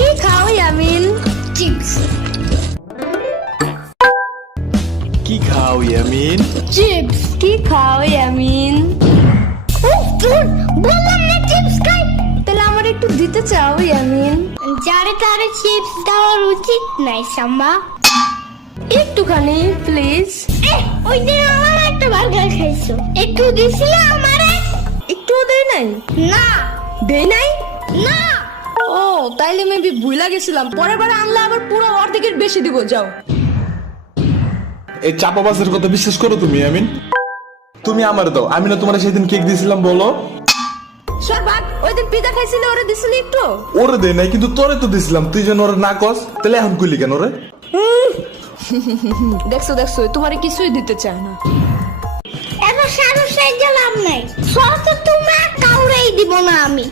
কি খাও ইয়ামিন? চিপস। কি খাও ইয়ামিন? চিপস। কি খাও ইয়ামিন? উফ তোর বললাম না চিপস খাই। তাহলে আমার একটু দিতে চাও ইয়ামিন? যারে তারে চিপস দেওয়ার উচিত নাই সাম্বা। একটুখানি প্লিজ। ওই দিন আমার একটা বার্গার খাইছো, একটু দিছিলে আমারে? একটুও দেই নাই। না দেই নাই। না। ও তাইলে মেবি ভুলা গেছিলাম, পরের বার আনলে আবার পুরো অর্ধেকের বেশি দিব। যাও। এই চাপাবাজের কথা বিশ্বাস করো তুমি ইয়ামিন? তুমি আমার দাও, আমি না তোমার সেদিন কেক দিয়েছিলাম বলো? সরবাক ওই দিন পিজা খাইছিলে, ওরে দিছিলি একটু? ওরে দেই নাই, কিন্তু তোরে তো দিছিলাম, তুই যেন ওরে না কস, তাহলে এখন কইলি কেন রে? দেখছো দেখছো, তোমারে কিছুই দিতে চায় না। এত সারু সাইজা লাভ নাই, সব তো তোমার কাউরেই দিব না আমি।